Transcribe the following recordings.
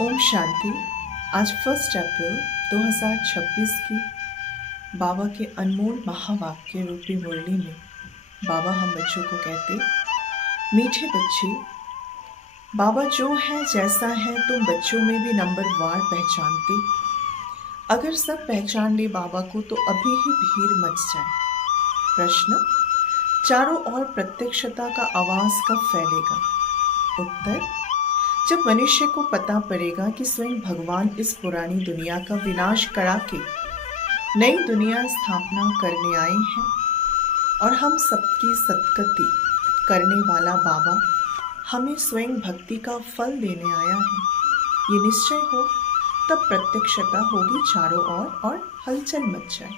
ओम शांति। आज 1 अप्रैल 2026 की बाबा के अनमोल महावाक्य रूपी मुरली में बाबा हम बच्चों को कहते, मीठे बच्चे, बाबा जो है जैसा है तुम बच्चों में भी नंबरवार पहचानते। अगर सब पहचान ले बाबा को तो अभी ही भीड़ मच जाए। प्रश्न, चारों ओर प्रत्यक्षता का आवाज कब फैलेगा? उत्तर, जब मनुष्य को पता पड़ेगा कि स्वयं भगवान इस पुरानी दुनिया का विनाश करा के नई दुनिया स्थापना करने आए हैं और हम सबकी सद्गति करने वाला बाबा हमें स्वयं भक्ति का फल देने आया है, ये निश्चय हो, तब प्रत्यक्षता होगी चारों ओर और हलचल मच जाए।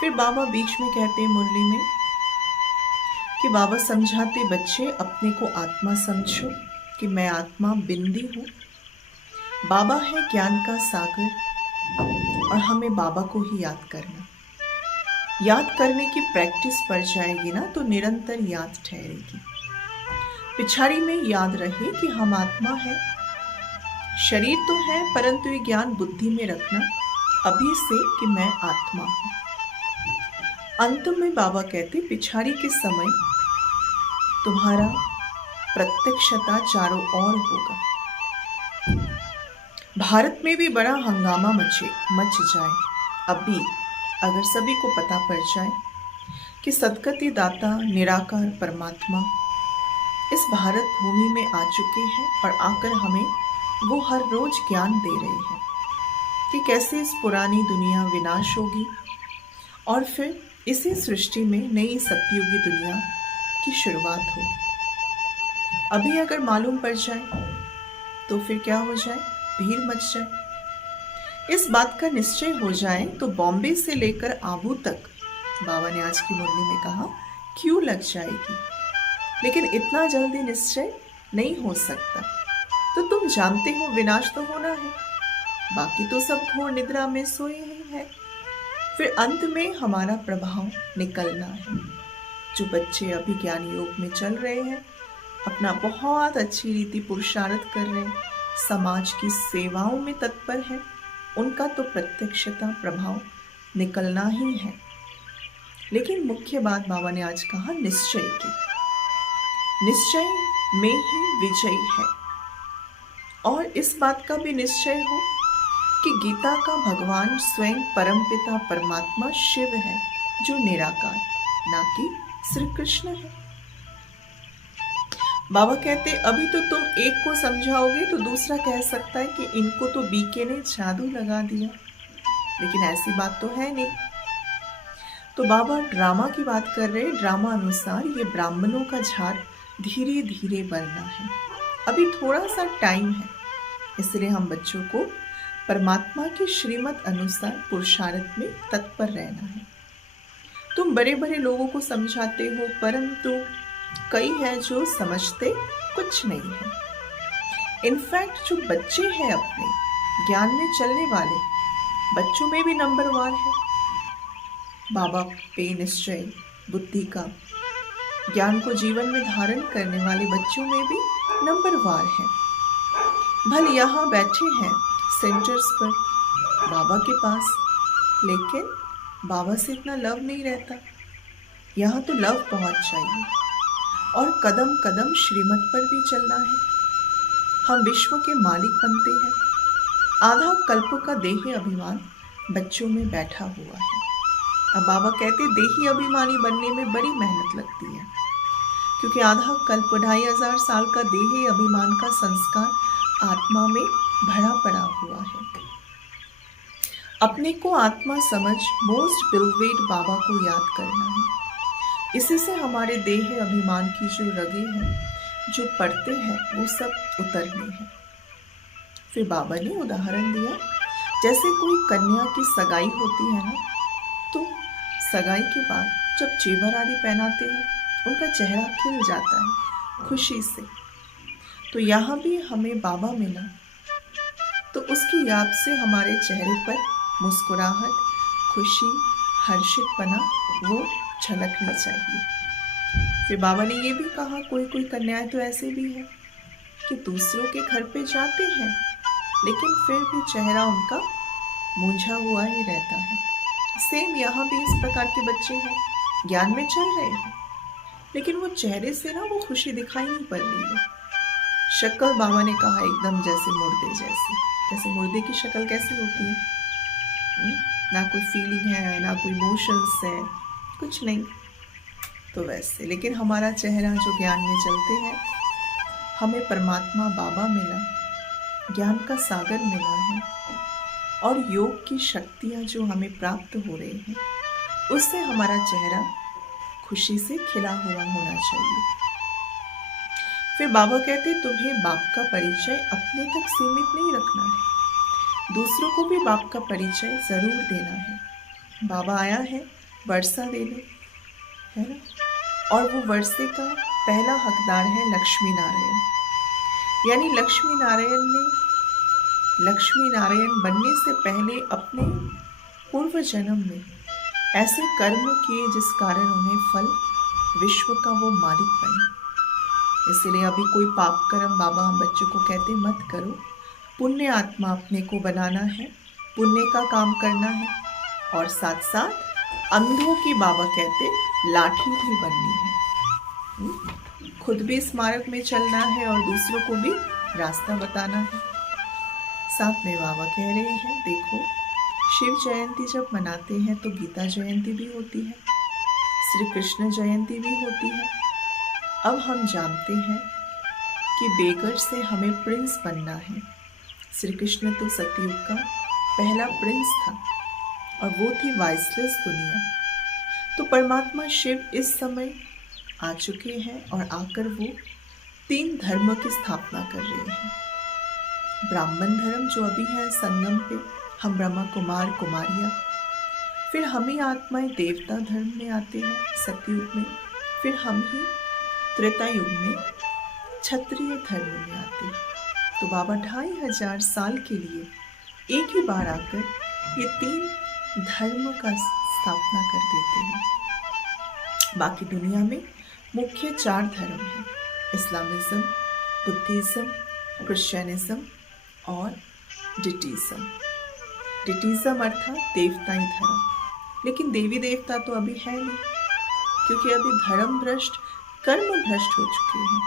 फिर बाबा बीच में कहते मुरली में कि बाबा समझाते, बच्चे अपने को आत्मा समझो कि मैं आत्मा बिंदी हूँ। बाबा है ज्ञान का सागर और हमें बाबा को ही याद करना। याद करने की प्रैक्टिस पड़ जाएगी ना तो निरंतर याद ठहरेगी। पिछाड़ी में याद रहे कि हम आत्मा है, शरीर तो है, परंतु ये ज्ञान बुद्धि में रखना अभी से कि मैं आत्मा हूँ। अंत में बाबा कहते, पिछाड़ी के समय तुम्हारा प्रत्यक्षता चारों ओर होगा। भारत में भी बड़ा हंगामा मच जाए अभी अगर सभी को पता पड़ जाए कि सद्गति दाता निराकार परमात्मा इस भारत भूमि में आ चुके हैं और आकर हमें वो हर रोज ज्ञान दे रहे हैं कि कैसे इस पुरानी दुनिया विनाश होगी और फिर इसी सृष्टि में नई सतयुगी दुनिया की शुरुआत होगी। अभी अगर मालूम पड़ जाए तो फिर क्या हो जाए, भीड़ मच जाए। इस बात का निश्चय हो जाए तो बॉम्बे से लेकर आबू तक, बाबा ने आज की मुरली में कहा, क्यों लग जाएगी। लेकिन इतना जल्दी निश्चय नहीं हो सकता। तो तुम जानते हो विनाश तो होना है, बाकी तो सब घोर निद्रा में सोए ही है। फिर अंत में हमारा प्रभाव निकलना है। जो बच्चे अभी ज्ञान योग में चल रहे हैं, अपना बहुत अच्छी रीति पुरुषार्थ कर रहे हैं, समाज की सेवाओं में तत्पर है, उनका तो प्रत्यक्षता प्रभाव निकलना ही है। लेकिन मुख्य बात बाबा ने आज कहा निश्चय की। निश्चय में ही विजय है। और इस बात का भी निश्चय हो कि गीता का भगवान स्वयं परमपिता परमात्मा शिव है, जो निराकार, ना कि श्री कृष्ण है। बाबा कहते, अभी तो तुम एक को समझाओगे तो दूसरा कह सकता है कि इनको तो बीके ने जादू लगा दिया, लेकिन ऐसी बात तो है नहीं। तो बाबा ड्रामा की बात कर रहे। ड्रामा अनुसार ये ब्राह्मणों का झाड़ धीरे धीरे बढ़ना है। अभी थोड़ा सा टाइम है, इसलिए हम बच्चों को परमात्मा की श्रीमत अनुसार पुरुषार्थ में तत्पर रहना है। तुम बड़े बड़े लोगों को समझाते हो, परंतु कई हैं जो समझते कुछ नहीं है। इनफैक्ट जो बच्चे हैं अपने ज्ञान में चलने वाले, बच्चों में भी नंबरवार है। बाबा पे निश्चय बुद्धि का ज्ञान को जीवन में धारण करने वाले बच्चों में भी नंबरवार है। भले यहाँ बैठे हैं सेंटर्स पर बाबा के पास, लेकिन बाबा से इतना लव नहीं रहता। यहाँ तो लव बहुत चाहिए और कदम कदम श्रीमत पर भी चलना है। हम विश्व के मालिक बनते हैं। आधा कल्प का देही अभिमान बच्चों में बैठा हुआ है। अब बाबा कहते, देही अभिमानी बनने में बड़ी मेहनत लगती है, क्योंकि आधा कल्प 2500 साल का देही अभिमान का संस्कार आत्मा में भरा पड़ा हुआ है। अपने को आत्मा समझ मोस्ट बिलवेड बाबा को याद करना है। इसी से हमारे देह अभिमान की जो रगे हैं, जो पड़ते हैं, वो सब उतरने हैं। फिर बाबा ने उदाहरण दिया, जैसे कोई कन्या की सगाई होती है ना, तो सगाई के बाद जब जेवर आदि पहनाते हैं, उनका चेहरा खिल जाता है खुशी से। तो यहाँ भी हमें बाबा मिला तो उसकी याद से हमारे चेहरे पर मुस्कुराहट, खुशी, हर्षितपना वो झलकनी चाहिए। फिर बाबा ने ये भी कहा, कोई कोई कन्याएं तो ऐसे भी हैं कि दूसरों के घर पे जाते हैं लेकिन फिर भी चेहरा उनका मूंझा हुआ ही रहता है। सेम यहाँ भी इस प्रकार के बच्चे हैं, ज्ञान में चल रहे हैं, लेकिन वो चेहरे से ना वो खुशी दिखाई नहीं पड़ रही है। शक्ल बाबा ने कहा एकदम जैसे मुर्दे जैसी। जैसे मुर्दे की शक्ल कैसी होती है? ना कोई फीलिंग है, ना कोई इमोशंस है, कुछ नहीं। तो वैसे, लेकिन हमारा चेहरा जो ज्ञान में चलते हैं, हमें परमात्मा बाबा मिला, ज्ञान का सागर मिला है, और योग की शक्तियाँ जो हमें प्राप्त हो रही हैं, उससे हमारा चेहरा खुशी से खिला हुआ होना चाहिए। फिर बाबा कहते तुम्हें बाप का परिचय अपने तक सीमित नहीं रखना है, दूसरों को भी बाप का परिचय जरूर देना है। बाबा आया है वर्षा देने, है ना, और वो वर्षे का पहला हकदार है लक्ष्मी नारायण। यानी लक्ष्मी नारायण बनने से पहले अपने पूर्व जन्म में ऐसे कर्म किए जिस कारण उन्हें फल विश्व का वो मालिक बने। इसलिए अभी कोई पाप कर्म बाबा हम बच्चों को कहते मत करो, पुण्य आत्मा अपने को बनाना है, पुण्य का काम करना है, और साथ साथ अंधों की बाबा कहते लाठी भी बननी है। खुद भी इस मार्ग में चलना है और दूसरों को भी रास्ता बताना है। साथ में बाबा कह रहे हैं देखो, शिव जयंती जब मनाते हैं तो गीता जयंती भी होती है, श्री कृष्ण जयंती भी होती है। अब हम जानते हैं कि बेगर से हमें प्रिंस बनना है। श्री कृष्ण तो सतयुग का पहला प्रिंस था और वो थी वाइसलेस दुनिया। तो परमात्मा शिव इस समय आ चुके हैं और आकर वो 3 धर्म की स्थापना कर रहे हैं। ब्राह्मण धर्म जो अभी है संगम पे, हम ब्रह्मा कुमार कुमारियाँ, फिर हम ही आत्माएं देवता धर्म में आते हैं सतयुग में, फिर हम ही त्रेता युग में क्षत्रिय धर्म में आते हैं। तो बाबा 2500 साल के लिए एक ही बार आकर ये 3 धर्म का स्थापना कर देते हैं। बाकी दुनिया में मुख्य 4 धर्म हैं, इस्लामिज्म, बुद्धिज्म, क्रिश्चियनिज्म और डिटीज्म। डिटीज्म अर्थात देवताई धर्म, लेकिन देवी देवता तो अभी है नहीं, क्योंकि अभी धर्म भ्रष्ट कर्म भ्रष्ट हो चुके हैं।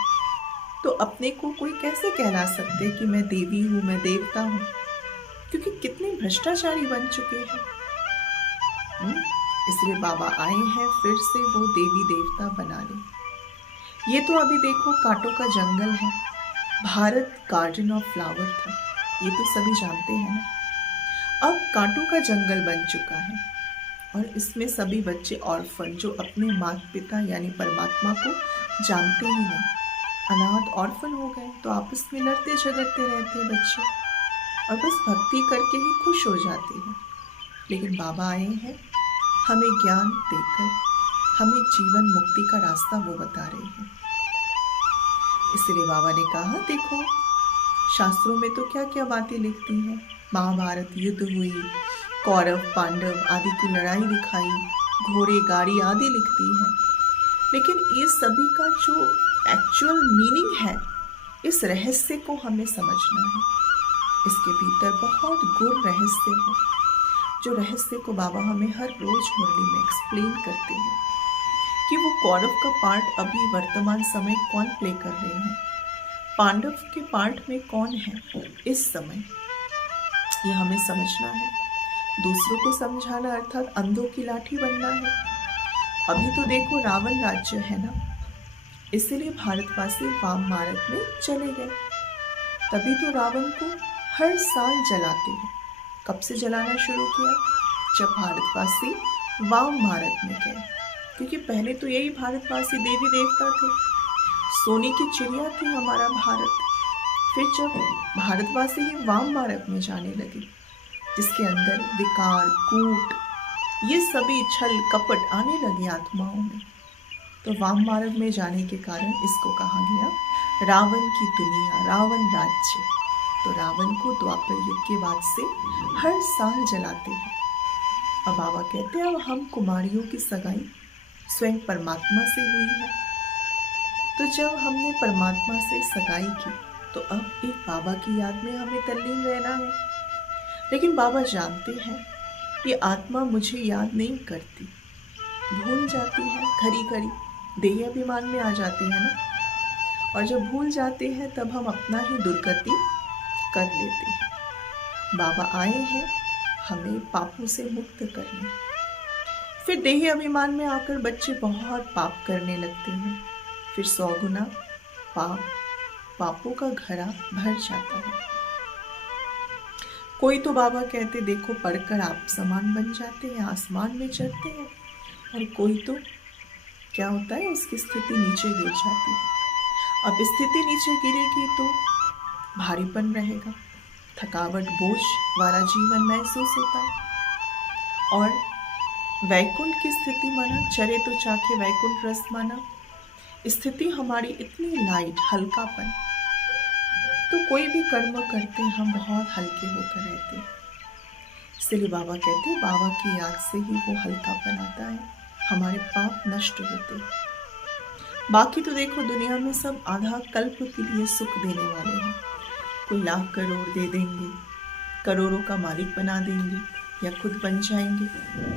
तो अपने को कोई कैसे कहला सकते कि मैं देवी हूँ, मैं देवता हूँ, क्योंकि कितने भ्रष्टाचारी बन चुके हैं। इसलिए बाबा आए हैं फिर से वो देवी देवता बना ले। ये तो अभी देखो कांटों का जंगल है, भारत गार्डन ऑफ फ्लावर था, ये तो सभी जानते हैं ना। अब कांटों का जंगल बन चुका है और इसमें सभी बच्चे ऑर्फन जो अपने माता पिता यानी परमात्मा को जानते ही नहीं, अनाथ ऑर्फन हो गए। तो आपस में लड़ते झगड़ते रहते बच्चे और बस भक्ति करके ही खुश हो जाते हैं। लेकिन बाबा आए हैं हमें ज्ञान देकर, हमें जीवन मुक्ति का रास्ता वो बता रहे हैं। इसलिए बाबा ने कहा देखो, शास्त्रों में तो क्या क्या बातें लिखती हैं, महाभारत युद्ध हुई, कौरव पांडव आदि की लड़ाई दिखाई, घोड़े गाड़ी आदि लिखती है, लेकिन ये सभी का जो एक्चुअल मीनिंग है, इस रहस्य को हमें समझना है। इसके भीतर बहुत गुर रहस्य है, जो रहस्य को बाबा हमें हर रोज मुरली में एक्सप्लेन करते हैं कि वो कौरव का पार्ट अभी वर्तमान समय कौन प्ले कर रहे हैं, पांडव के पार्ट में कौन है इस समय, ये हमें समझना है। दूसरों को समझाना अर्थात अंधों की लाठी बनना है। अभी तो देखो रावण राज्य है ना, इसलिए भारतवासी वाम मार्ग में चले गए। तभी तो रावण को हर साल जलाते हैं। कब से जलाना शुरू किया? जब भारतवासी वाम मार्ग में गए, क्योंकि पहले तो यही भारतवासी देवी देवता थे, सोने की चिड़िया थी हमारा भारत। फिर जब भारतवासी ही वाम मार्ग में जाने लगे, जिसके अंदर विकार कूट ये सभी छल कपट आने लगे आत्माओं में, तो वाम मार्ग में जाने के कारण इसको कहा गया रावण की दुनिया, रावण राज्य। तो रावण को द्वापर युग के बाद से हर साल जलाते हैं। अब बाबा कहते हैं अब हम कुमारियों की सगाई स्वयं परमात्मा से हुई है। तो जब हमने परमात्मा से सगाई की तो अब एक बाबा की याद में हमें तल्लीन रहना है। लेकिन बाबा जानते हैं ये आत्मा मुझे याद नहीं करती, भूल जाती है, घड़ी घड़ी देह अभिमान में आ जाती है ना। और जब भूल जाते हैं तब हम अपना ही दुर्गति कर लेते हैं। बाबा आए हैं हमें पापों से मुक्त करने। फिर देह अभिमान में आकर बच्चे बहुत पाप करने लगते हैं। फिर 100 गुना पापों का घड़ा भर जाता है। कोई तो बाबा कहते देखो पढ़कर आप समान बन जाते हैं, आसमान में चढ़ते हैं। और कोई तो क्या होता है, उसकी स्थिति नीचे गिर जाती है। अब स्थिति नीचे गिरेगी तो भारीपन रहेगा, थकावट, बोझ वाला जीवन महसूस होता है। और वैकुंठ की स्थिति माना, चरे तो चाखे वैकुंठ रस माना, स्थिति हमारी इतनी लाइट, हल्कापन, तो कोई भी कर्म करते हम बहुत हल्के होकर रहते हैं। इसलिए बाबा कहते हैं बाबा की याद से ही वो हल्कापन आता है, हमारे पाप नष्ट होते हैं। बाकी तो देखो दुनिया में सब आधा कल्प के लिए सुख देने वाले हैं। कोई लाख करोड़ दे देंगे, करोड़ों का मालिक बना देंगे या खुद बन जाएंगे,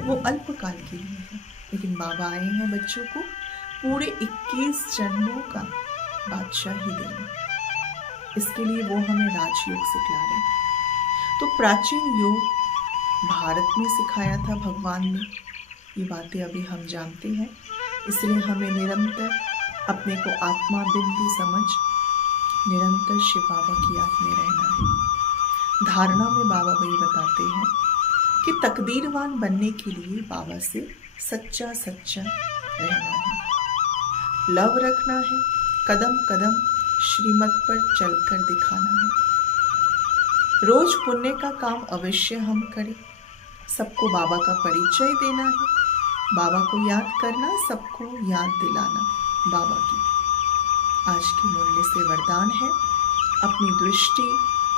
वो अल्पकाल के लिए है। लेकिन बाबा आए हैं बच्चों को पूरे 21 जन्मों का बादशाही देने। इसके लिए वो हमें राजयोग सिखला रहे हैं। तो प्राचीन योग भारत में सिखाया था भगवान ने, ये बातें अभी हम जानते हैं। इसलिए हमें निरंतर अपने को आत्मा बिंदु समझ निरंतर शिव बाबा की याद में रहना है। धारणा में बाबा वही बताते हैं कि तकदीरवान बनने के लिए बाबा से सच्चा रहना है, लव रखना है, कदम कदम श्रीमत पर चलकर दिखाना है। रोज पुण्य का काम अवश्य हम करें, सबको बाबा का परिचय देना है, बाबा को याद करना, सबको याद दिलाना बाबा की। आज के मुरली से वरदान है, अपनी दृष्टि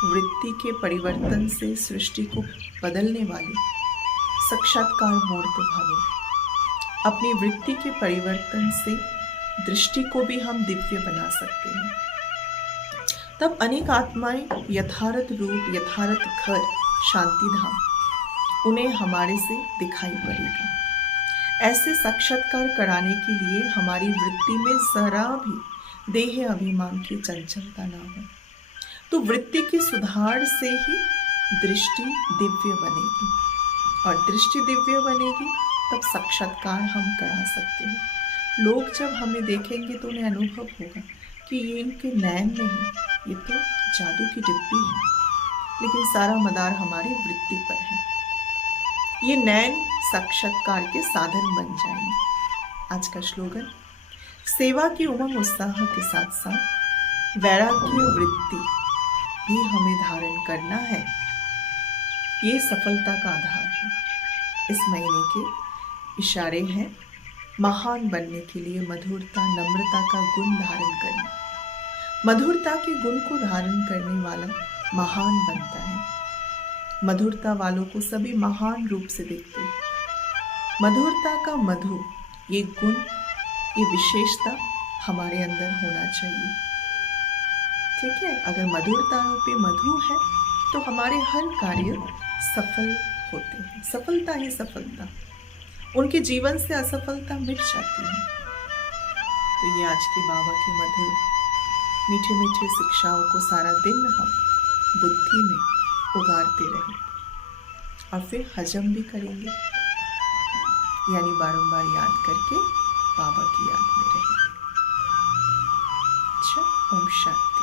वृत्ति के परिवर्तन से सृष्टि को बदलने वाले साक्षात्कार मूर्त भवो। अपनी वृत्ति के परिवर्तन से दृष्टि को भी हम दिव्य बना सकते हैं। तब अनेक आत्माएं यथार्थ रूप, यथार्थ घर, शांति धाम उन्हें हमारे से दिखाई पड़ेगा। ऐसे साक्षात्कार कराने के लिए हमारी वृत्ति में जरा भी देह अभिमान की चंचलता ना हो, तो वृत्ति के सुधार से ही दृष्टि दिव्य बनेगी। और दृष्टि दिव्य बनेगी तब साक्षात्कार हम करा सकते हैं। लोग जब हमें देखेंगे तो उन्हें अनुभव होगा कि ये इनके नैन नहीं, ये तो जादू की डिब्बी है। लेकिन सारा मदार हमारी वृत्ति पर है। ये नैन साक्षात्कार के साधन बन जाएंगे। आज का श्लोगन, सेवा की उमंग उत्साह के साथ साथ वैराग्य वृत्ति भी हमें धारण करना है। ये सफलता का आधार है। इस महीने के इशारे हैं महान बनने के लिए मधुरता, नम्रता का गुण धारण करना। मधुरता के गुण को धारण करने वाला महान बनता है। मधुरता वालों को सभी महान रूप से देखते हैं। मधुरता का मधु, ये गुण, ये विशेषता हमारे अंदर होना चाहिए। ठीक है, अगर मधुरता रूपी मधु है तो हमारे हर कार्य सफल होते हैं। सफलता ही सफलता, उनके जीवन से असफलता मिट जाती है। तो ये आज के बाबा के मधुर मीठे मीठे शिक्षाओं को सारा दिन हम बुद्धि में उगारते रहें और फिर हजम भी करेंगे, यानी बारंबार याद करके बाबा की याद में रहेंगे। अच्छा, ओम शांति।